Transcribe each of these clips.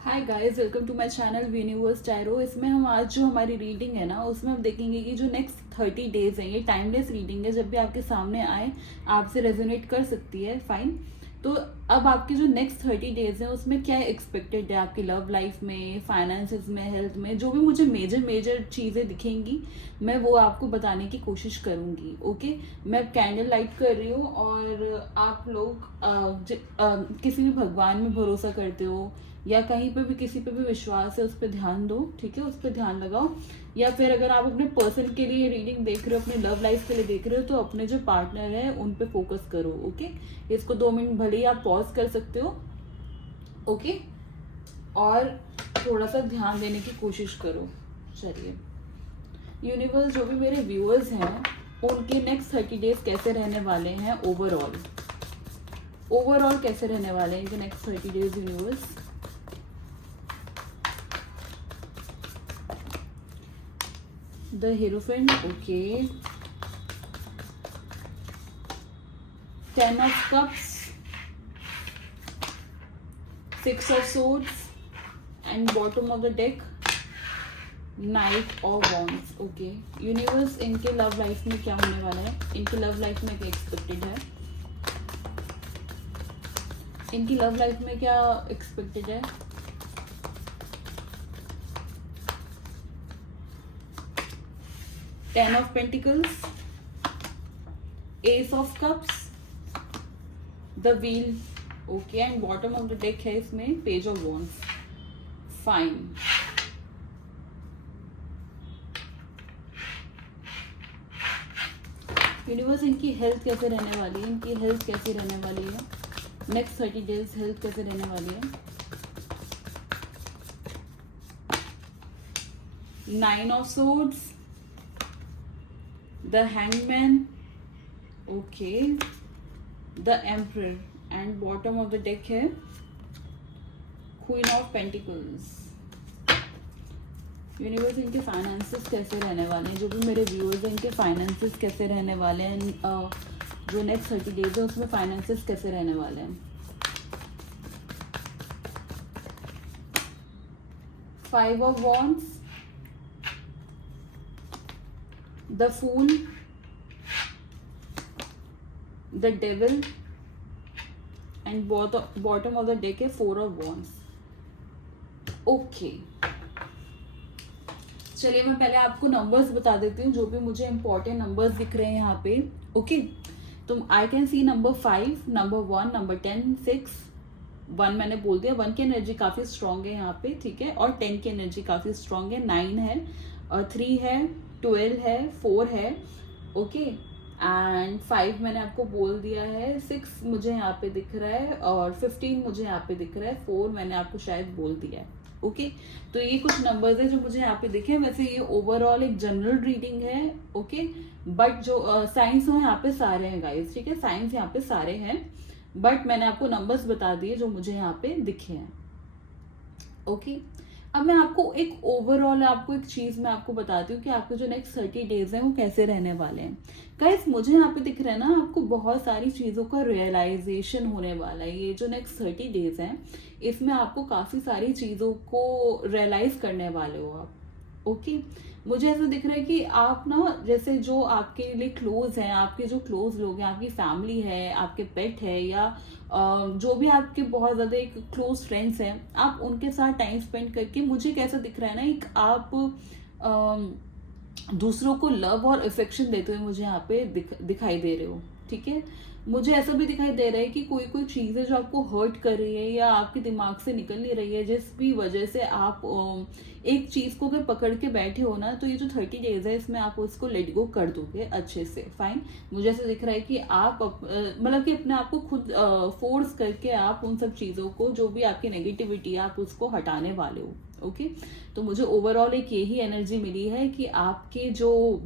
Hi guys, welcome to my channel universe tarot. इसमें हम आज जो हमारी रीडिंग है ना, उसमें हम देखेंगे कि जो नेक्स्ट 30 डेज हैं, ये टाइमलेस रीडिंग है। जब भी आपके सामने आए आपसे रेजोनेट कर सकती है, फाइन। तो अब आपके जो नेक्स्ट 30 डेज हैं उसमें क्या एक्सपेक्टेड है आपकी लव लाइफ में, फाइनेंसेस में, हेल्थ में। जो भी मुझे मेजर मेजर चीज़ें दिखेंगी मैं वो आपको बताने की कोशिश करूंगी। ओके, मैं कैंडल लाइट कर रही हूँ और आप लोग किसी भी भगवान में भरोसा करते हो या कहीं पे भी किसी पे भी विश्वास है, उस पर ध्यान दो। ठीक है, उस पर ध्यान लगाओ। या फिर अगर आप अपने पर्सन के लिए रीडिंग देख रहे हो, अपने लव लाइफ के लिए देख रहे हो, तो अपने जो पार्टनर है उन पे फोकस करो। ओके, इसको 2 मिनट भले ही आप पॉज कर सकते हो। ओके, और थोड़ा सा ध्यान देने की कोशिश करो। चलिए, यूनिवर्स, जो भी मेरे व्यूअर्स हैं उनके नेक्स्ट 30 डेज कैसे रहने वाले हैं, ओवरऑल ओवरऑल कैसे रहने वाले हैं इनके next 30 days universe. The Hierophant, okay. 10 of Cups, 6 of Swords, and bottom of the deck, Knight of Wands, okay. Universe, इनके लव लाइफ में क्या होने वाला है, इनकी लव लाइफ में क्या एक्सपेक्टेड है, इनकी लव लाइफ में क्या एक्सपेक्टेड है। Ten of Pentacles, Ace of Cups, The Wheel, okay, and bottom of the deck है इसमें Page of Wands, fine. Universe, इनकी हेल्थ कैसे रहने वाली है, इनकी हेल्थ कैसे रहने वाली है नेक्स्ट 30 डेज, हेल्थ कैसे रहने वाली है। 9 of Swords, The Hangman, okay, The Emperor, and bottom of the deck है Queen of Pentacles। यूनिवर्स, इनके फाइनेंसेस कैसे रहने वाले हैं, जो भी मेरे व्यूअर्स हैं इनके फाइनेंसेस कैसे रहने वाले हैं, जो नेक्स्ट 30 डेज है उसमें फाइनेंसेस कैसे रहने वाले हैं। 5 of Wands, The Fool, The Devil, and bottom of the deck है 4 of Wands, ओके। चलिए, मैं पहले आपको नंबर्स बता देती हूँ, जो भी मुझे इंपॉर्टेंट नंबर्स दिख रहे हैं यहाँ पे। ओके, तो I can see number 5, number 1, number 10, 6, 1 मैंने बोल दिया। 1 की एनर्जी काफी स्ट्रांग है यहाँ पे, ठीक है, और 10 की एनर्जी काफी स्ट्रांग है। 9 है और 3 है, 12 है, 4 है, ओके, एंड 5 मैंने आपको बोल दिया है। 6 मुझे यहाँ पे दिख रहा है और 15 मुझे यहाँ पे दिख रहा है। 4 मैंने आपको शायद बोल दिया है। ओके, तो ये कुछ नंबर्स है जो मुझे यहाँ पे दिखे। वैसे ये ओवरऑल एक जनरल रीडिंग है, ओके, बट जो साइंस हो यहाँ पे सारे हैं गाइस, ठीक है, साइंस यहाँ पे सारे हैं, बट मैंने आपको नंबर्स बता दिए जो मुझे यहाँ पे दिखे हैं। ओके, अब मैं आपको एक ओवरऑल आपको एक चीज मैं आपको बताती हूँ कि आपके जो नेक्स्ट 30 डेज हैं वो कैसे रहने वाले हैं। गाइस, मुझे यहाँ पे दिख रहा है ना, आपको बहुत सारी चीजों का रियलाइजेशन होने वाला है। ये जो नेक्स्ट 30 डेज हैं इसमें आपको काफी सारी चीजों को रियलाइज करने वाले हो आप। ओके, मुझे ऐसा दिख रहा है कि आप ना, जैसे जो आपके लिए क्लोज हैं, आपके जो क्लोज लोग हैं, आपकी फैमिली है, आपके पेट है, या जो भी आपके बहुत ज्यादा एक क्लोज फ्रेंड्स हैं, आप उनके साथ टाइम स्पेंड करके, मुझे कैसा दिख रहा है ना, एक आप दूसरों को लव और अफेक्शन देते हुए मुझे यहाँ पे दिखाई दे रहे हो। ठीक है, मुझे ऐसा भी दिखाई दे रहा है कि कोई कोई चीज है जो आपको हर्ट कर रही है या आपके दिमाग से निकल नहीं रही है, जिस भी वजह से आप एक चीज को अगर पकड़ के बैठे हो ना, तो ये जो 30 डेज है इसमें आप उसको लेट गो कर दोगे अच्छे से, फाइन। मुझे ऐसा दिख रहा है कि आप मतलब कि अपने आप को खुद फोर्स करके आप उन सब चीजों को, जो भी आपकी नेगेटिविटी है, आप उसको हटाने वाले हो। ओके, तो मुझे ओवरऑल एक यही एनर्जी मिली है कि आपके जो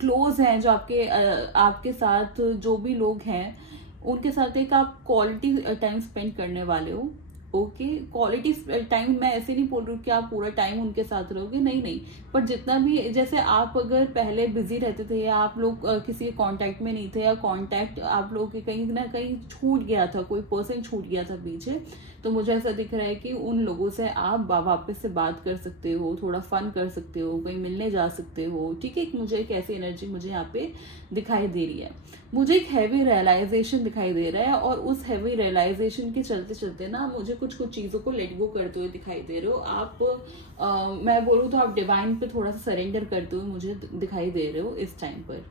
क्लोज हैं, जो आपके साथ जो भी लोग हैं, उनके साथ एक आप क्वालिटी टाइम स्पेंड करने वाले हो। ओके, क्वालिटी टाइम मैं ऐसे नहीं बोल रही हूँ कि आप पूरा टाइम उनके साथ रहोगे, नहीं नहीं, पर जितना भी, जैसे आप अगर पहले बिजी रहते थे या आप लोग किसी कांटेक्ट में नहीं थे, या कांटेक्ट आप लोग के कहीं ना कहीं छूट गया था, कोई पर्सन छूट गया था पीछे, तो मुझे ऐसा दिख रहा है कि उन लोगों से आप वापस से बात कर सकते हो, थोड़ा फन कर सकते हो, कहीं मिलने जा सकते हो, ठीक है। मुझे एक ऐसी एनर्जी मुझे यहाँ पे दिखाई दे रही है। मुझे एक हैवी रियलाइजेशन दिखाई दे रहा है, और उस हैवी रियलाइजेशन के चलते चलते ना मुझे कुछ कुछ चीज़ों को लेट गो करते हुए दिखाई दे रहे हो आप। मैं बोलूँ तो आप डिवाइन पे थोड़ा सा सरेंडर करते हुए मुझे दिखाई दे रहे हो इस टाइम पर।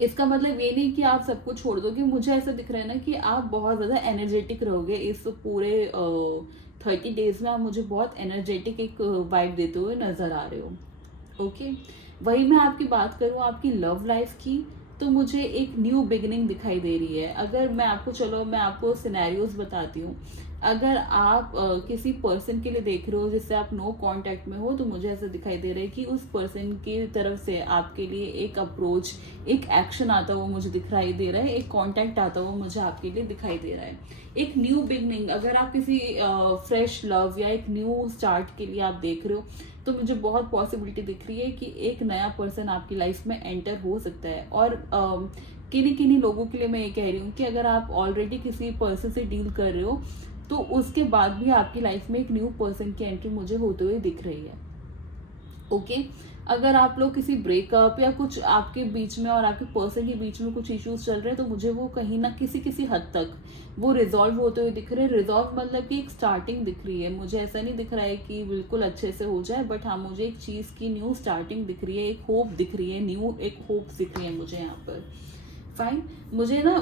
इसका मतलब ये नहीं कि आप सब कुछ छोड़ दोगे, मुझे ऐसा दिख रहा है ना कि आप बहुत ज़्यादा एनर्जेटिक रहोगे इस पूरे 30 डेज में। आप मुझे बहुत एनर्जेटिक एक वाइब देते हुए नज़र आ रहे हो। ओके, वही मैं आपकी बात करूँ आपकी लव लाइफ की, तो मुझे एक न्यू बिगिनिंग दिखाई दे रही है। अगर मैं आपको, चलो मैं आपको सिनेरियोज बताती हूँ। अगर आप किसी पर्सन के लिए देख रहे हो जिससे आप नो कांटेक्ट में हो, तो मुझे ऐसा दिखाई दे रहा है कि उस पर्सन की तरफ से आपके लिए एक अप्रोच, एक एक्शन आता हुआ मुझे दिखाई दे रहा है, एक कांटेक्ट आता हुआ मुझे आपके लिए दिखाई दे रहा है। एक न्यू बिगनिंग, अगर आप किसी फ्रेश लव या एक न्यू स्टार्ट के लिए आप देख रहे हो, तो मुझे बहुत पॉसिबिलिटी दिख रही है कि एक नया पर्सन आपकी लाइफ में एंटर हो सकता है। और किन्हीं किन्हीं लोगों के लिए मैं ये कह रही हूँ कि अगर आप ऑलरेडी किसी पर्सन से डील कर रहे हो, तो उसके बाद भी आपकी लाइफ में एक न्यू पर्सन की एंट्री मुझे होते हुए दिख रही है। ओके, अगर आप लोग किसी ब्रेकअप या कुछ आपके बीच में और आपके पर्सन के बीच में कुछ इश्यूज चल रहे हैं, तो मुझे वो कहीं ना किसी हद तक वो रिजॉल्व होते हुए दिख रहे हैं। रिजॉल्व मतलब कि एक स्टार्टिंग दिख रही है। मुझे ऐसा नहीं दिख रहा है कि बिल्कुल अच्छे से हो जाए, बट हाँ मुझे एक चीज़ की न्यू स्टार्टिंग दिख रही है, एक होप दिख रही है, न्यू एक होप दिख रही है मुझे यहाँ पर। फाइन, मुझे ना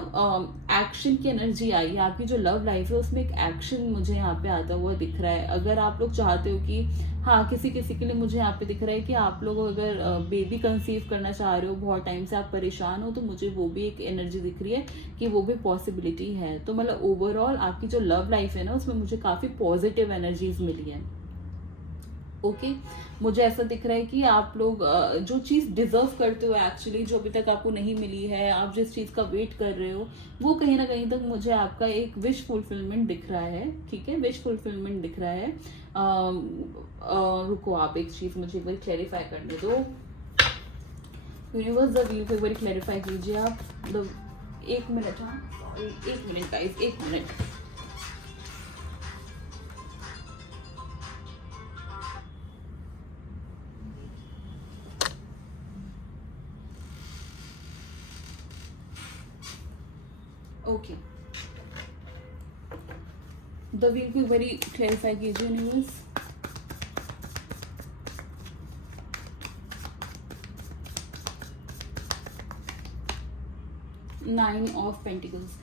एक्शन की एनर्जी आई है। आपकी जो लव लाइफ है उसमें एक एक्शन मुझे यहाँ पे आता हुआ दिख रहा है। अगर आप लोग चाहते हो कि, हाँ किसी किसी के लिए मुझे यहाँ पे दिख रहा है कि आप लोग अगर बेबी कंसीव करना चाह रहे हो, बहुत टाइम से आप परेशान हो, तो मुझे वो भी एक एनर्जी दिख रही है कि वो भी पॉसिबिलिटी है। तो मतलब ओवरऑल आपकी जो लव लाइफ है ना, उसमें मुझे काफ़ी पॉजिटिव एनर्जीज मिली है। ओके, मुझे ऐसा दिख रहा है कि आप लोग जो चीज़ डिजर्व करते हो एक्चुअली, जो अभी तक आपको नहीं मिली है, आप जिस चीज़ का वेट कर रहे हो, वो कहीं ना कहीं तक मुझे आपका एक विश फुलफिलमेंट दिख रहा है। ठीक है, विश फुलफिलमेंट दिख रहा है। रुको, आप एक चीज़ मुझे एक बार क्लैरिफाई करने दो। यूनिवर्स द व्हील को एक बार क्लैरिफाई कीजिए आप। एक मिनट, हाँ सॉरी, एक मिनट गाइस, एक मिनट। ओके, द व्हील को एक बार क्लैरिफाई कीजिए यूनिवर्स। Nine of pentacles.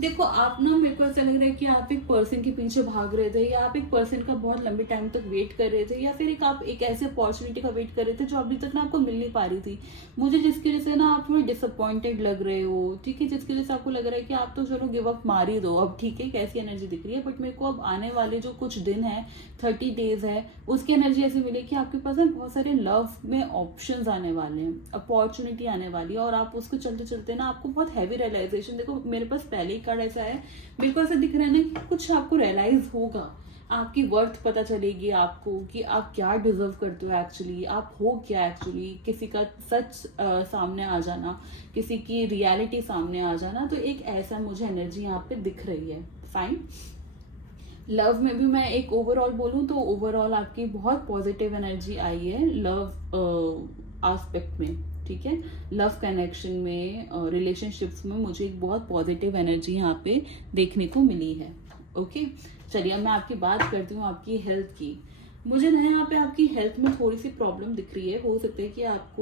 देखो, आप ना, मेरे को ऐसा लग रहा है कि आप एक पर्सन के पीछे भाग रहे थे, या आप एक पर्सन का बहुत लंबे टाइम तक वेट कर रहे थे, या फिर आप एक ऐसे अपॉर्चुनिटी का वेट कर रहे थे जो अभी तक ना आपको मिल नहीं पा रही थी। मुझे जिसकी वजह से ना आप थोड़ी डिसअपॉइंटेड लग रहे हो, ठीक है, जिसकी वजह से आपको लग रहा है कि आप तो चलो गिव अप मार ही दो अब, ठीक है, कैसी एनर्जी दिख रही है। बट मेरे को अब आने वाले जो कुछ दिन है, 30 डेज है, उसकी एनर्जी ऐसी मिली कि आपके पास ना बहुत सारे लव में ऑप्शंस आने वाले हैं, अपॉर्चुनिटी आने वाली है, और आप उसको चलते चलते ना आपको बहुत हैवी रियलाइजेशन, देखो मेरे पास पहले ही कार्ड ऐसा है, मेरे को ऐसा दिख रहा है ना कि कुछ आपको रियलाइज होगा, आपकी वर्थ पता चलेगी आपको कि आप क्या डिजर्व करते हो एक्चुअली, आप हो क्या एक्चुअली। किसी का सच सामने आ जाना, किसी की रियलिटी सामने आ जाना, तो एक ऐसा मुझे एनर्जी यहाँ पे दिख रही है। फाइन, लव में भी मैं एक ओवरऑल बोलूँ तो ओवरऑल आपकी बहुत पॉजिटिव एनर्जी आई है लव आस्पेक्ट में, ठीक है। लव कनेक्शन में, रिलेशनशिप्स में मुझे एक बहुत पॉजिटिव एनर्जी यहाँ पे देखने को मिली है। ओके, चलिए अब मैं आपकी बात करती हूँ आपकी हेल्थ की। मुझे ना यहाँ पे आपकी हेल्थ में थोड़ी सी प्रॉब्लम दिख रही है। हो सकता है कि आप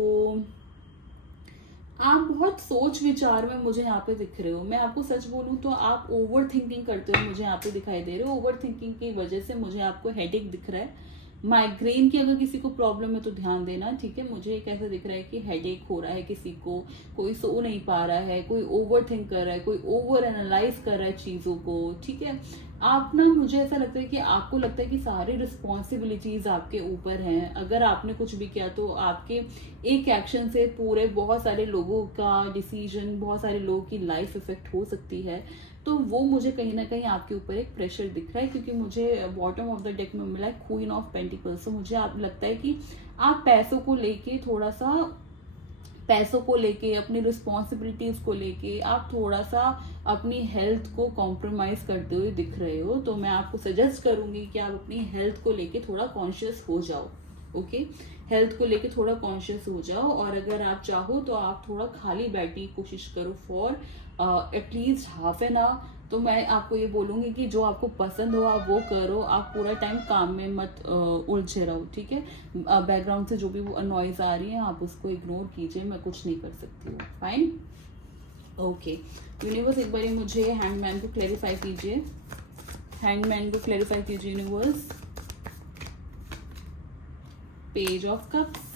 बहुत सोच विचार में मुझे यहाँ पे दिख रहे हो। मैं आपको सच बोलूँ तो आप ओवर थिंकिंग करते हो मुझे यहाँ पे दिखाई दे रहे हो। ओवर थिंकिंग की वजह से मुझे आपको हेडेक दिख रहा है। माइग्रेन की अगर किसी को प्रॉब्लम है तो ध्यान देना, ठीक है। मुझे एक ऐसा दिख रहा है कि हेडेक हो रहा है किसी को, कोई सो नहीं पा रहा है, कोई ओवर थिंक कर रहा है, कोई ओवर एनालाइज कर रहा है चीज़ों को, ठीक है। आप ना, मुझे ऐसा लगता है कि आपको लगता है कि सारी रिस्पॉन्सिबिलिटीज आपके ऊपर हैं। अगर आपने कुछ भी किया तो आपके एक एक्शन से पूरे बहुत सारे लोगों का डिसीजन, बहुत सारे लोगों की लाइफ इफेक्ट हो सकती है। तो वो मुझे कहीं ना कहीं आपके ऊपर एक प्रेशर दिख रहा है, क्योंकि मुझे बॉटम ऑफ द डेक में मिला है क्वीन ऑफ पेंटिकल्स। तो मुझे आप लगता है कि आप पैसों को लेके थोड़ा सा पैसों को लेके, अपनी रिस्पॉन्सिबिलिटीज को लेके आप थोड़ा सा अपनी हेल्थ को कॉम्प्रोमाइज करते हुए दिख रहे हो। तो मैं आपको सजेस्ट करूंगी कि आप अपनी हेल्थ को लेके थोड़ा कॉन्शियस हो जाओ। ओके, हेल्थ को लेके थोड़ा कॉन्शियस हो जाओ, और अगर आप चाहो तो आप थोड़ा खाली बैठने की कोशिश करो for at least half an hour. तो मैं आपको ये बोलूंगी कि जो आपको पसंद हो आप वो करो, आप पूरा टाइम काम में मत उलझे रहो, ठीक है। बैकग्राउंड से जो भी नॉइज आ रही है आप उसको इग्नोर कीजिए, मैं कुछ नहीं कर सकती हूँ। Fine, okay. यूनिवर्स एक बार मुझे हैंडमैन को क्लैरिफाई कीजिए, हैंडमैन को क्लैरिफाई कीजिए universe. Page of cups,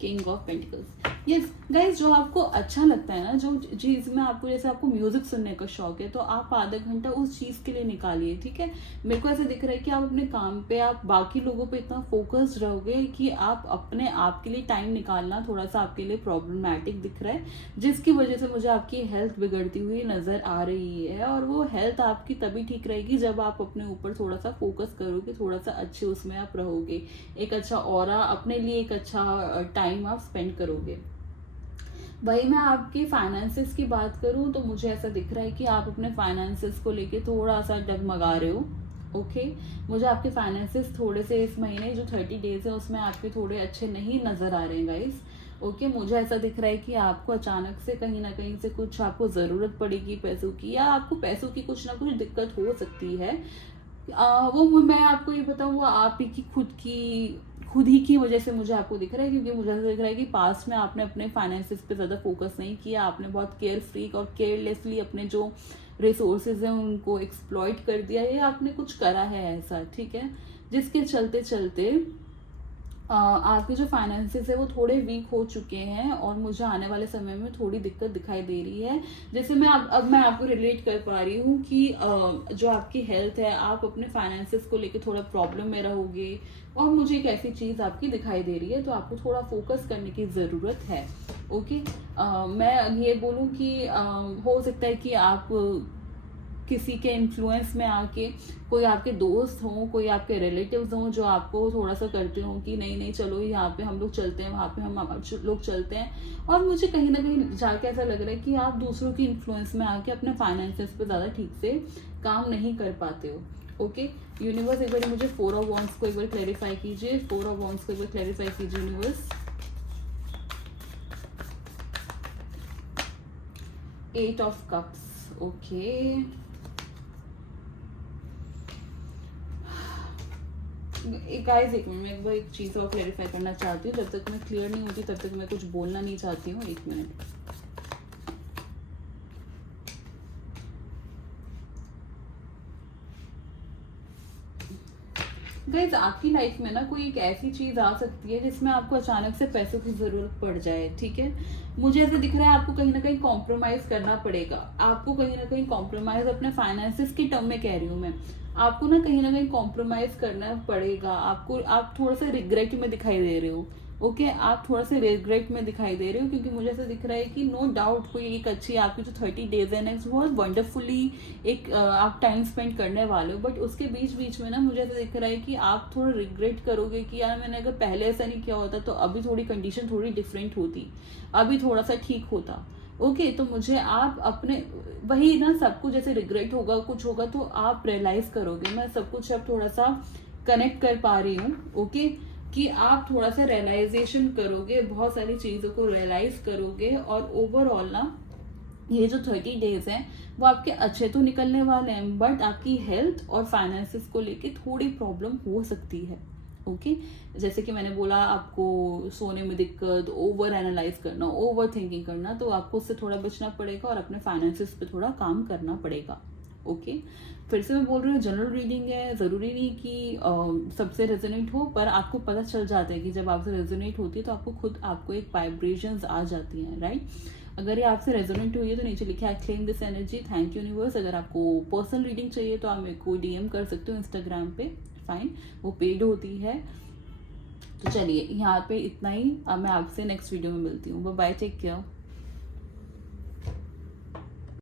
king of pentacles. Yes guys, जो आपको अच्छा लगता है ना, जो चीज में आपको, जैसे आपको म्यूजिक सुनने का शौक है, तो आप आधा घंटा उस चीज के लिए निकालिए, ठीक है। मेरे को ऐसा दिख रहा है कि आप अपने काम पे, आप बाकी लोगों पे इतना फोकस्ड रहोगे कि आप अपने आप के लिए टाइम निकालना थोड़ा सा आपके लिए प्रॉब्लमैटिक दिख रहा है, जिसकी वजह से मुझे आपकी हेल्थ बिगड़ती हुई नजर आ रही है। और वो हेल्थ आपकी तभी ठीक रहेगी जब आप अपने ऊपर थोड़ा सा फोकस करोगे, थोड़ा सा अच्छे उसमें आप रहोगे, एक अच्छा ऑरा अपने लिए, एक अच्छा टाइम आप स्पेंड करोगे। वही मैं आपके फाइनेंसेस की बात करूं तो मुझे ऐसा दिख रहा है कि आप अपने फाइनेंसेस को लेके थोड़ा सा डगमगा रहे हो। ओके, मुझे आपके फाइनेंसेस थोड़े से इस महीने जो 30 डेज है उसमें आपके थोड़े अच्छे नहीं नजर आ रहे हैं गाइस। ओके, मुझे ऐसा दिख रहा है कि आपको अचानक से कहीं ना कहीं से कुछ आपको जरूरत पड़ेगी पैसों की, या आपको पैसों की कुछ ना कुछ दिक्कत हो सकती है। वो मैं आपको ये बताऊँ, वो आप ही की खुद ही की वजह से मुझे आपको दिख रहा है, क्योंकि मुझे ऐसा दिख रहा है कि पास्ट में आपने अपने फाइनेंसेस पे ज़्यादा फोकस नहीं किया, आपने बहुत केयर फ्री और केयरलेसली अपने जो रिसोर्सेज हैं उनको एक्सप्लॉइट कर दिया, या आपने कुछ करा है ऐसा, ठीक है, जिसके चलते चलते आपके जो फाइनेंसेस है वो थोड़े वीक हो चुके हैं, और मुझे आने वाले समय में थोड़ी दिक्कत दिखाई दे रही है। जैसे अब मैं आपको रिलेट कर पा रही हूँ कि जो आपकी हेल्थ है, आप अपने फाइनेंसेस को लेके थोड़ा प्रॉब्लम में रहोगे, और मुझे एक ऐसी चीज आपकी दिखाई दे रही है, तो आपको थोड़ा फोकस करने की जरूरत है। ओके, मैं ये बोलूँ कि हो सकता है कि आप किसी के इन्फ्लुएंस में आके, कोई आपके दोस्त हों, कोई आपके रिलेटिव्स हों जो आपको थोड़ा सा करते हो कि नहीं नहीं चलो यहाँ पे हम लोग चलते हैं, वहाँ पे हम लोग चलते हैं, और मुझे कहीं ना कहीं जाके ऐसा लग रहा है कि आप दूसरों की इन्फ्लुएंस में आके अपने फाइनेंसेस पे ज़्यादा ठीक से काम नहीं कर पाते हो। ओके, यूनिवर्स एक बार मुझे 4 ऑफ वॉन्ड्स को एक बार क्लैरिफाई कीजिए, 4 ऑफ वॉन्ड्स को एक बार क्लैरिफाई कीजिए universe. 8 of cups, okay. Guys एक मिनट, मैं एक बार एक चीज़ और क्लैरिफाई करना चाहती हूँ, जब तक मैं क्लियर नहीं होती तब तक मैं कुछ बोलना नहीं चाहती हूँ। एक मिनट, गाइज आपकी लाइफ में ना कोई एक ऐसी चीज आ सकती है जिसमें आपको अचानक से पैसों की जरूरत पड़ जाए, ठीक है। मुझे ऐसा दिख रहा है आपको कहीं ना कहीं कॉम्प्रोमाइज करना पड़ेगा, आपको कहीं ना कहीं कॉम्प्रोमाइज, अपने फाइनेंसेस की टर्म में कह रही हूँ मैं, आपको ना कहीं कॉम्प्रोमाइज करना पड़ेगा आपको। आप थोड़ा सा रिग्रेट में दिखाई दे रहे हो। ओके, आप थोड़ा सा रिग्रेट में दिखाई दे रहे हो, क्योंकि मुझे ऐसा दिख रहा है कि नो डाउट कोई एक अच्छी आपकी जो 30 डेज है नेक्स्ट बहुत वंडरफुली एक आप टाइम स्पेंड करने वाले हो, बट उसके बीच बीच में ना मुझे ऐसा दिख रहा है कि आप थोड़ा रिग्रेट करोगे कि यार मैंने अगर पहले ऐसा नहीं किया होता तो अभी थोड़ी कंडीशन थोड़ी डिफरेंट होती, अभी थोड़ा सा ठीक होता। ओके, तो मुझे आप अपने वही ना सब कुछ जैसे रिग्रेट होगा, कुछ होगा तो आप रियलाइज करोगे। मैं सब कुछ अब थोड़ा सा कनेक्ट कर पा रही हूँ। ओके, कि आप थोड़ा सा रियलाइजेशन करोगे, बहुत सारी चीजों को रियलाइज करोगे, और ओवरऑल ना ये जो 30 डेज हैं वो आपके अच्छे तो निकलने वाले हैं, बट आपकी हेल्थ और फाइनेंसेस को लेके थोड़ी प्रॉब्लम हो सकती है। ओके, जैसे कि मैंने बोला आपको सोने में दिक्कत, ओवर एनालाइज करना, ओवर थिंकिंग करना, तो आपको उससे थोड़ा बचना पड़ेगा और अपने फाइनेंसेस पे थोड़ा काम करना पड़ेगा। ओके, फिर से मैं बोल रही हूँ जनरल रीडिंग है, ज़रूरी नहीं कि सबसे रेजोनेट हो, पर आपको पता चल जाता है कि जब आपसे रेजोनेट होती है तो आपको एक वाइब्रेशंस आ जाती हैं, राइट। अगर ये आपसे रेजोनेट हुई है तो नीचे लिखा है I claim this energy, thank you universe. अगर आपको पर्सनल रीडिंग चाहिए तो आप मेरे को DM कर सकते हो इंस्टाग्राम पे, फाइन, वो पेड होती है। तो चलिए यहाँ पे इतना ही, अब मैं आपसे नेक्स्ट वीडियो में मिलती हूँ। Bye, take care.